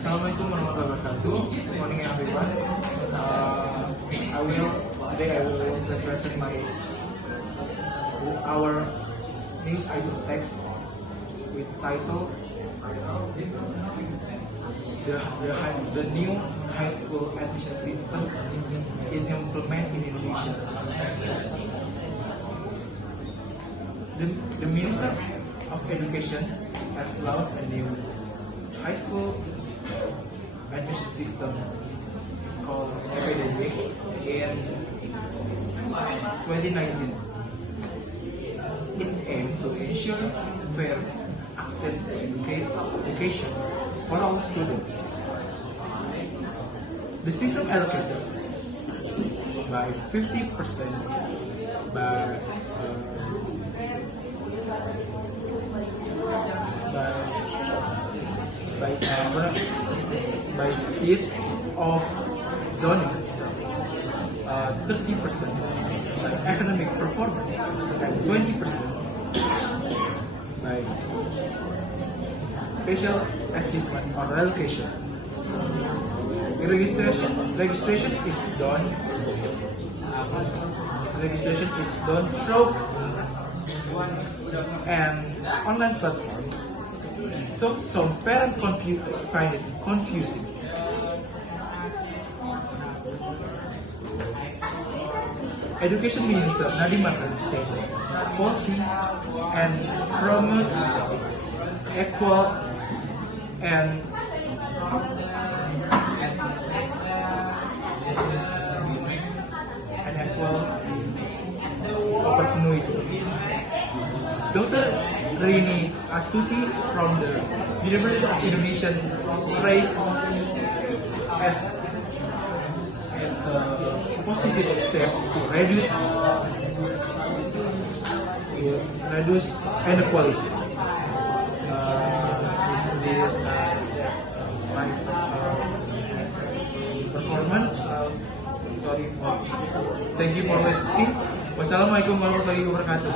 Assalamualaikum warahmatullahi wabarakatuh. Good morning everyone. Today I will represent our news item text with title the new high school admission system implemented in Indonesia. The Minister of Education has launched a new high school admission system. It's called EPDB in 2019. It aims to ensure fair access to education for all students. The system allocates by 50% by seat of zoning, 30% by academic performance, and 20% by special achievement or relocation. The registration is done through an online platform. So some parents find it confusing. Education Minister Nadiem Makarim said policy and promote equal and equal opportunity. Dr. Rini Astuti from the University of Indonesia praised as a positive step to reduce inequality. This my performance. Thank you for listening. Wassalamualaikum warahmatullahi wabarakatuh.